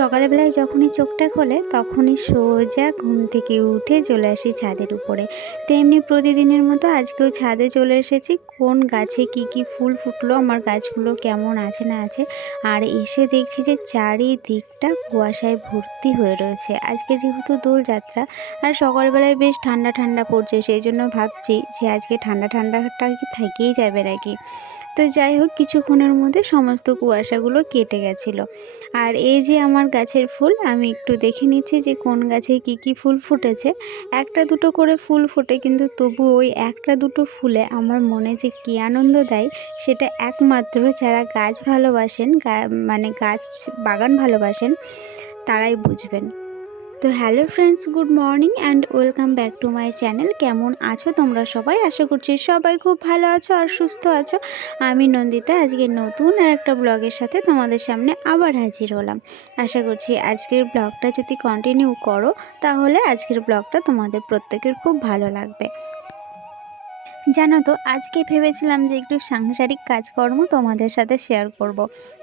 সকালবেলায় যখনই চোখটা খোলে, তখনই সোজা ঘুম থেকে উঠে চলে আসি ছাদের উপরে। তেমনি প্রতিদিনের মতো আজকেও ছাদে চলে এসেছি। কোন গাছে কি কি ফুল ফুটলো, আমার গাছগুলো কেমন আছে না আছে, আর এসে দেখছি যে চারিদিকটা কুয়াশায় ভর্তি হয়ে রয়েছে। আজকে যেহেতু দোলযাত্রা আর সকালবেলায় বেশ ঠান্ডা ঠান্ডা পড়ছে, সেই জন্য ভাবছি যে আজকে ঠান্ডা ঠান্ডাটা থেকেই যাবে নাকি? তো যাই হোক, কিছুক্ষণের মধ্যে সমস্ত কুয়াশাগুলো কেটে গেছিল। আর এই যে আমার গাছের ফুল, আমি একটু দেখে নিচ্ছি যে কোন গাছে কি কি ফুল ফুটেছে। একটা দুটো করে ফুল ফোটে, কিন্তু তবু ওই একটা দুটো ফুলে আমার মনে যে কী আনন্দ দেয়, সেটা একমাত্র যারা গাছ ভালোবাসেন মানে গাছ বাগান ভালোবাসেন, তারাই বুঝবেন। তো hello friends, good morning and welcome back to my channel. কেমন আছো তোমরা সবাই? আশা করছি সবাই খুব ভালো আছো আর সুস্থ আছো। আমি নন্দিতা, আজকে নতুন আর একটা ব্লগের সাথে তোমাদের সামনে আবার হাজির হলাম। আশা করছি আজকের ব্লগটা যদি কন্টিনিউ করো, তাহলে আজকের ব্লগটা তোমাদের প্রত্যেকের খুব ভালো লাগবে। জানো তো, আজকে ভেবেছিলাম যে একটু সাংসারিক কাজকর্ম তোমাদের সাথে শেয়ার করব।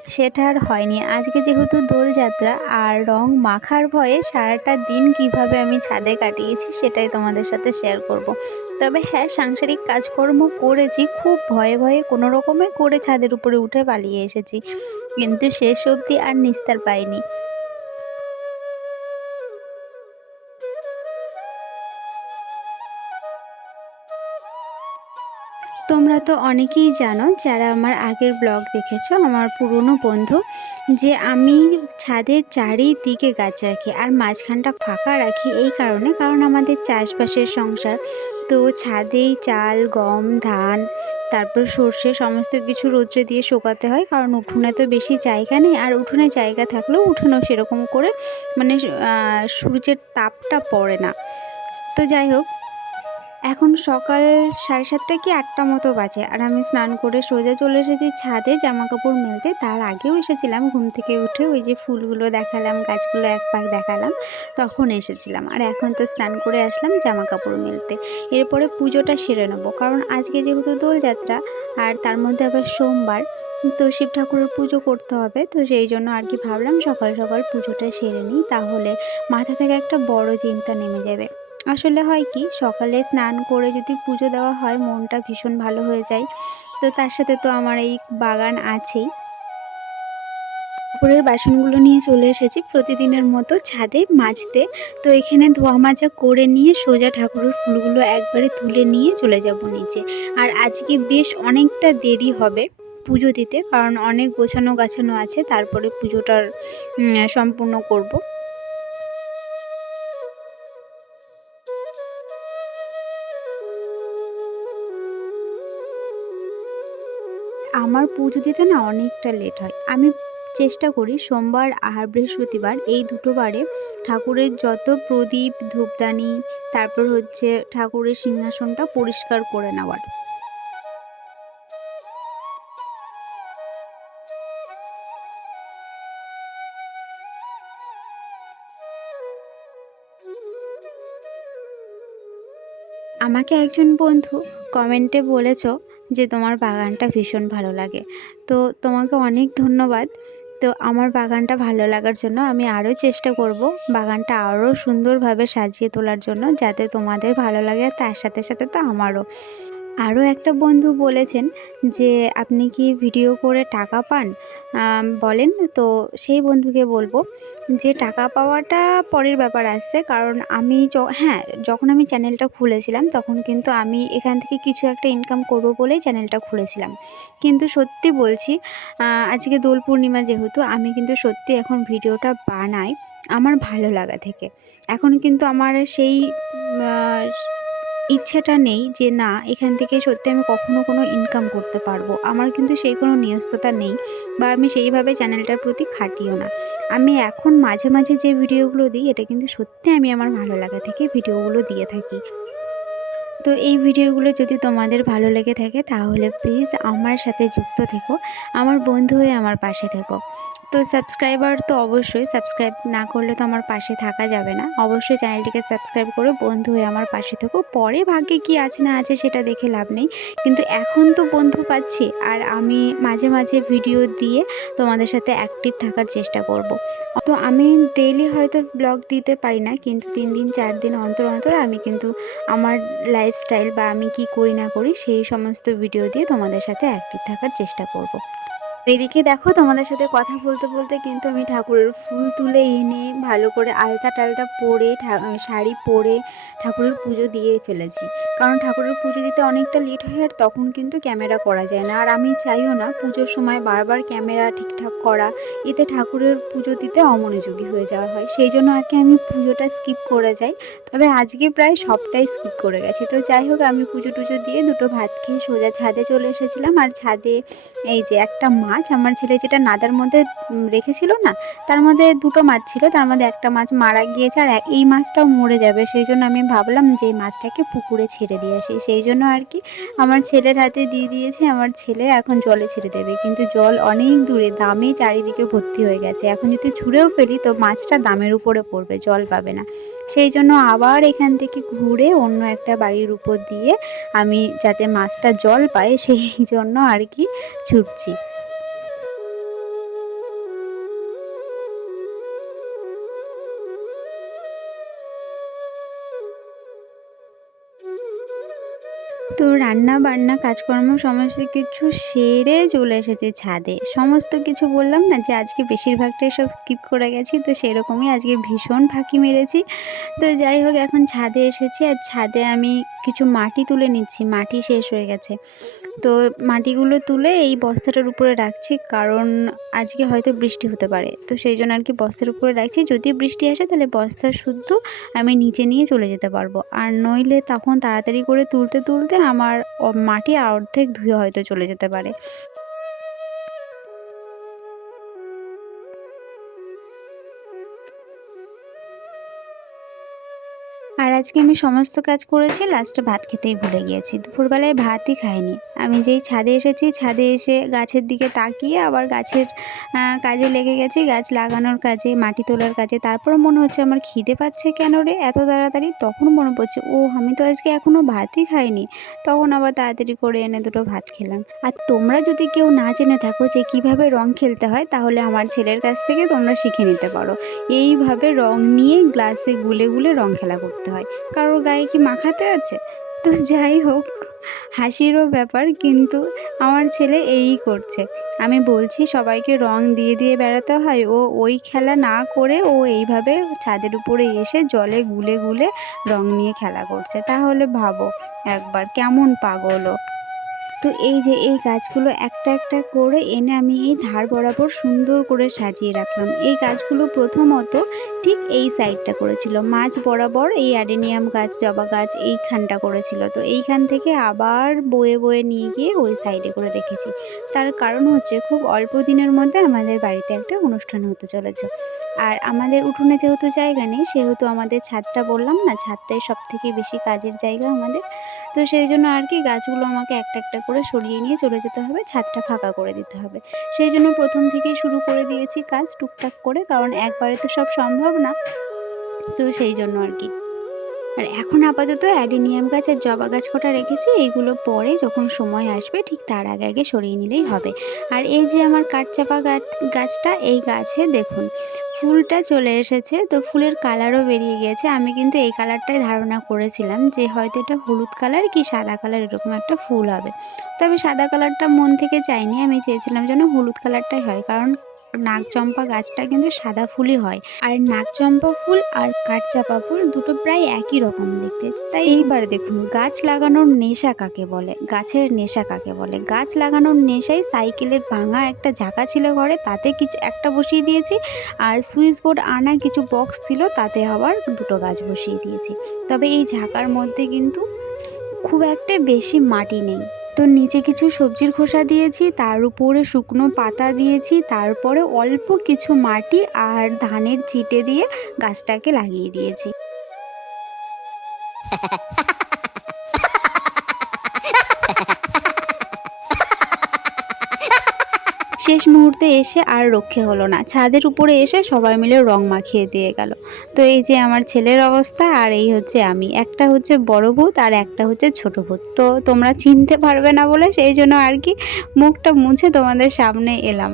সেটা আর হয়নি আজকে যেহেতু দোলযাত্রা আর রং মাখার ভয়ে সারাটা দিন কীভাবে আমি ছাদে কাটিয়েছি সেটাই তোমাদের সাথে শেয়ার করব। তবে হ্যাঁ সাংসারিক কাজকর্ম করেছি, খুব ভয়ে ভয়ে কোনো রকমে করে ছাদের উপরে উঠে পালিয়ে এসেছি কিন্তু শেষ অবধি আর নিস্তার পাইনি তোমরা তো অনেকেই জানো, যারা আমার আগের ব্লগ দেখেছ, আমার পুরনো বন্ধু, যে আমি ছাদের চারিদিকে গাছ রাখি আর মাঝখানটা ফাঁকা রাখি এই কারণে, কারণ আমাদের চাষবাসের সংসার, তো ছাদেই চাল, গম, ধান, তারপর সর্ষে সমস্ত কিছু রোদ্রে দিয়ে শোকাতে হয়, কারণ উঠোনে তো বেশি জায়গা নেই, আর উঠোনে জায়গা থাকলেও উঠোনেও সেরকম করে মানে সূর্যের তাপটা পড়ে না। তো যাই হোক এখন সকাল সাড়ে সাতটা কি আটটা মতো বাজে। আর আমি স্নান করে সোজা চলে এসেছি ছাদে জামা কাপড় মেলতে। তার আগেও এসেছিলাম, ঘুম থেকে উঠে ওই যে ফুলগুলো দেখালাম, গাছগুলো এক পাক দেখালাম, তখন এসেছিলাম। আর এখন তো স্নান করে আসলাম জামা কাপড় মেলতে। এরপরে পুজোটা সেরে নেব। কারণ আজকে যেহেতু দোলযাত্রা, আর তার মধ্যে আবার সোমবার, তো শিব ঠাকুরের পুজো করতে হবে। তো সেই জন্য আর কি ভাবলাম সকাল সকাল পুজোটা সেরে নিই। তাহলে মাথা থেকে একটা বড় চিন্তা নেমে যাবে। আসলে হয় কি, সকালে স্নান করে যদি পুজো দেওয়া হয়, মনটা ভীষণ ভালো হয়ে যায়। তো তার সাথে তো আমার এই বাগান আছেই। ঠাকুরের বাসনগুলো নিয়ে চলে এসেছি প্রতিদিনের মতো ছাদে মাজতে। তো এখানে ধোয়া মাজা করে নিয়ে সোজা ঠাকুরের ফুলগুলো একবারে তুলে নিয়ে চলে যাব নিচে। আর আজকে বেশ অনেকটা দেরি হবে পুজো দিতে, কারণ অনেক গোছানো গাছানো আছে, তারপরে পুজোটার সম্পূর্ণ করব। আমার পুজো দিতে না অনেকটা লেট হয়। আমি চেষ্টা করি সোমবার আর বৃহস্পতিবার এই দুটো বারে ঠাকুরের যত প্রদীপ, ধূপদানি, তারপর হচ্ছে ঠাকুরের সিংহাসনটা পরিষ্কার করে নেওয়ার। আমাকে একজন বন্ধু কমেন্টে বলেছ যে তোমার বাগানটা ভীষণ ভালো লাগে। তো তোমাকে অনেক ধন্যবাদ। তো আমার বাগানটা ভালো লাগার জন্য আমি আরও চেষ্টা করব বাগানটা আরও সুন্দরভাবে সাজিয়ে তোলার জন্য যাতে তোমাদের ভালো লাগে তার সাথে সাথে তো আমারও। আরও একটা বন্ধু বলেছেন যে, আপনি কি ভিডিও করে টাকা পান? বলেন, তো সেই বন্ধুকে বলব যে টাকা পাওয়াটা পরের ব্যাপার আসছে কারণ আমি হ্যাঁ যখন আমি চ্যানেলটা খুলেছিলাম, তখন কিন্তু আমি এখান থেকে কিছু একটা ইনকাম করব বলেই চ্যানেলটা খুলেছিলাম। কিন্তু সত্যি বলছি আজকে দোল পূর্ণিমা যেহেতু, আমি কিন্তু সত্যি এখন ভিডিওটা বানাই আমার ভালো লাগা থেকে। এখন কিন্তু আমার সেই ইচ্ছেটা নেই যে, না, এখান থেকে সত্যি আমি কখনো কোনো ইনকাম করতে পারব। আমার কিন্তু সেই কোনো নিয়স্ততা নেই বা আমি সেইভাবে চ্যানেলটার প্রতি খাটিও না। আমি এখন মাঝে মাঝে যে ভিডিওগুলো দিই, এটা কিন্তু সত্যি আমি আমার ভালো লাগা থেকে ভিডিওগুলো দিয়ে থাকি। তো এই ভিডিওগুলো যদি তোমাদের ভালো লেগে থাকে, তাহলে প্লিজ আমার সাথে যুক্ত থেকো, আমার বন্ধু হয়ে আমার পাশে থেকো। তো সাবস্ক্রাইবার তো অবশ্যই সাবস্ক্রাইব না করলে তো আমার পাশে থাকা যাবে না অবশ্যই চ্যানেলটিকে সাবস্ক্রাইব করে, বন্ধু হয়ে আমার পাশে থেকো পরে ভাগ্যে কি আছে না আছে সেটা দেখে লাভ নেই কিন্তু এখন তো বন্ধু পাচ্ছি আর আমি মাঝে মাঝে ভিডিও দিয়ে তোমাদের সাথে অ্যাক্টিভ থাকার চেষ্টা করব। তো আমি ডেইলি হয়তো ব্লগ দিতে পারি না, কিন্তু তিন দিন, চার দিন অন্তর অন্তর আমি কিন্তু আমার লাইফস্টাইল বা আমি কি করি না করি সেই সমস্ত ভিডিও দিয়ে তোমাদের সাথে অ্যাক্টিভ থাকার চেষ্টা করব। এদিকে দেখো, তোমাদের সাথে কথা বলতে বলতে কিন্তু আমি ঠাকুরের ফুল তুলে এনে ভালো করে আলতা টালতা পরে শাড়ি পরে ঠাকুরের পুজো দিয়ে ফেলেছি। কারণ ঠাকুরের পুজো দিতে অনেকটা লেট হয় আর তখন কিন্তু ক্যামেরা করা যায় না। আর আমি চাইও না পুজোর সময় বারবার ক্যামেরা ঠিকঠাক করা, এতে ঠাকুরের পুজো দিতে অমনোযোগী হয়ে যাওয়া হয়। সেই জন্য আর কি আমি পুজোটা স্কিপ করে যাই। তবে আজকে প্রায় সবটাই স্কিপ করে গেছি। তো যাই হোক, আমি পুজো টুজো দিয়ে দুটো ভাত খেয়ে সোজা ছাদে চলে এসেছিলাম। আর ছাদে এই যে একটা মাছ আমার ছেলে যেটা নাদার মধ্যে রেখেছিল না, তার মধ্যে দুটো মাছ ছিল। তার মধ্যে একটা মাছ মারা গিয়েছে আর এই মাছটাও মরে যাবে। সেই জন্য আমি ভাবলাম যে এই মাছটাকে পুকুরে ছেড়ে দিয়ে আসি। সেই জন্য আর কি আমার ছেলের হাতে দিয়ে দিয়েছি। আমার ছেলে এখন জলে ছেড়ে দেবে। কিন্তু জল অনেক দূরে, দামে চারিদিকে ভর্তি হয়ে গেছে। এখন যদি ছুঁড়েও ফেলি তো মাছটা দামের উপরে পড়বে, জল পাবে না। সেই জন্য আবার এখান থেকে ঘুরে অন্য একটা বাড়ির উপর দিয়ে আমি যাতে মাছটা জল পায়, সেই জন্য আর কি ছুটছি। রান্না বান্না কাজকর্ম, সমস্ত কিছু সেরে চলে এসেছে ছাদে। সমস্ত কিছু বললাম না যে, আজকে বেশিরভাগটাই সব স্কিপ করে গেছি, তো সেরকমই আজকে ভীষণ ফাঁকি মেরেছি। তো যাই হোক, এখন ছাদে এসেছি আর ছাদে আমি কিছু মাটি তুলে নিচ্ছি, মাটি শেষ হয়ে গেছে। তো মাটিগুলো তুলে এই বস্তাটার উপরে রাখছি, কারণ আজকে হয়তো বৃষ্টি হতে পারে। তো সেই জন্য আর কি বস্তার উপরে রাখছি। যদি বৃষ্টি আসে তাহলে বস্তা শুদ্ধ আমি নিচে নিয়ে চলে যেতে পারব। আর নইলে তখন তাড়াতাড়ি করে তুলতে তুলতে আমার মাটি অর্ধেক ধুয়ে হয়তো চলে যেতে পারে। আর আজকে আমি সমস্ত কাজ করেছি লাস্টে ভাত খেতেই ভুলে গিয়েছি। দুপুরবেলায় ভাতই খাইনি। আমি যেই ছাদে এসেছি, ছাদে এসে গাছের দিকে তাকিয়ে আবার গাছের কাজে লেগে গেছি। গাছ লাগানোর কাজে, মাটি তোলার কাজে। তারপর মনে হচ্ছে আমার খিদে পাচ্ছে কেন রে? এত তাড়াতাড়ি তখন মনে পড়ছে ও আমি তো আজকে এখনও ভাতই খাইনি। তখন আবার তাড়াতাড়ি করে এনে দুটো ভাত খেলাম। আর তোমরা যদি কেউ না জেনে থাকো যে কীভাবে রং খেলতে হয়, তাহলে আমার ছেলের কাছ থেকে তোমরা শিখে নিতে পারো। এইভাবে রং নিয়ে গ্লাসে গুলে গুলে রং খেলা করতে হয়। কারোর গায়ে কি মাখাতে আছে? তো যাই হোক। হাসিরও ব্যাপার, কিন্তু আমার ছেলে এই করছে আমি বলছি, সবাইকে রং দিয়ে দিয়ে বেড়াতে হয়, ও ওই খেলা না করে ও এইভাবে ছাদের উপরে এসে জলে গুলে গুলে রং নিয়ে খেলা করছে তাহলে ভাবো একবার, কেমন পাগলও। তো এই যে এই গাছগুলো একটা একটা করে এনে আমি এই ধার বরাবর সুন্দর করে সাজিয়ে রাখলাম। এই গাছগুলো প্রথমত ঠিক এই সাইডটা করেছিল। মাঝ বরাবর এই অ্যাডেনিয়াম গাছ, জবা গাছ এইখানটা করেছিল। তো এইখান থেকে আবার বয়ে বয়ে নিয়ে গিয়ে ওই সাইডে করে রেখেছি। তার কারণ হচ্ছে খুব অল্প দিনের মধ্যে আমাদের বাড়িতে একটা অনুষ্ঠান হতে চলেছে। আর আমাদের উঠোনে যেহেতু জায়গা নেই, সেহেতু আমাদের ছাদটা বললাম না, ছাদটাই সব থেকে বেশি কাজের জায়গা আমাদের। তো সেই জন্য আর কি গাছগুলো আমাকে একটা একটা করে সরিয়ে নিয়ে চলে যেতে হবে, ছাদটা ফাঁকা করে দিতে হবে। সেই জন্য প্রথম থেকেই শুরু করে দিয়েছি কাজ টুকটাক করে, কারণ একবারে তো সব সম্ভব না। তো সেই জন্য আর কি। আর এখন আপাতত অ্যাডিনিয়াম গাছ আর জবা গাছ কটা রেখেছি, এইগুলো পরে যখন সময় আসবে ঠিক তার আগে আগে সরিয়ে নিলেই হবে। আর এই যে আমার কাঠচাপা গাছ, গাছটা, এই গাছে দেখুন ফুলটা চলে এসেছে, তো ফুলের কালারও বেরিয়ে গিয়েছে। আমি কিন্তু এই কালারটাই ধারণা করেছিলাম যে হয়তো এটা হলুদ কালার কি সাদা কালার, এরকম একটা ফুল হবে। তবে সাদা কালারটা মন থেকে চাইনি। আমি চেয়েছিলাম যেন হলুদ কালারটাই হয়, কারণ নাগচম্পা গাছটা কিন্তু সাদা ফুলই হয়। আর নাগচম্পা ফুল আর কাঠচাপা ফুল দুটো প্রায় একই রকম দেখতে। তাই এইবার দেখুন, গাছ লাগানোর নেশা কাকে বলে? গাছের নেশা কাকে বলে? গাছ লাগানোর নেশায় সাইকেলের ভাঙা একটা ঝাঁকা ছিল ঘরে, তাতে কিছু, একটা বসিয়ে দিয়েছি। আর সুইচ বোর্ড আনা কিছু বক্স ছিল, তাতে আবার দুটো গাছ বসিয়ে দিয়েছি। তবে এই ঝাঁকার মধ্যে কিন্তু খুব একটা বেশি মাটি নেই। তো নিচে কিছু সবজির খোসা দিয়েছি, তার উপরে শুকনো পাতা দিয়েছি, তারপরে অল্প কিছু মাটি আর ধানের চিটে দিয়ে গাছটাকে লাগিয়ে দিয়েছি। শেষ মুহূর্তে এসে আর রক্ষে হলো না। ছাদের উপরে এসে সবাই মিলে রং মাখিয়ে দিয়ে গেল। তো এই যে আমার ছেলের অবস্থা, আর এই হচ্ছে আমি। একটা হচ্ছে বড় ভূত আর একটা হচ্ছে ছোট ভূত। তো তোমরা চিনতে পারবে না বলে সেই জন্য আর কি মুখটা মুছে তোমাদের সামনে এলাম।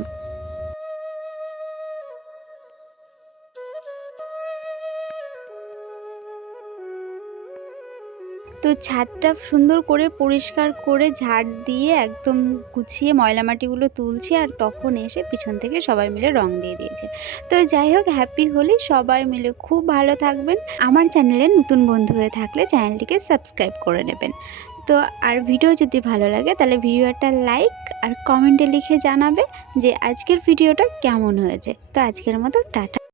তো ছাদটা সুন্দর করে পরিষ্কার করে ঝাড় দিয়ে একদম গুছিয়ে ময়লা মাটিগুলো তুলছি আর তখন এসে পিছন থেকে সবাই মিলে রং দিয়ে দিয়েছে। তো যাই হোক হ্যাপি হোলি, সবাই মিলে খুব ভালো থাকবেন। আমার চ্যানেলে নতুন বন্ধু হয়ে থাকলে চ্যানেলটিকে সাবস্ক্রাইব করে নেবেন। তো আর ভিডিও যদি ভালো লাগে, তাহলে ভিডিওটা লাইক আর কমেন্টে লিখে জানাবে যে আজকের ভিডিওটা কেমন হয়েছে। তো আজকের মতো, টাটা।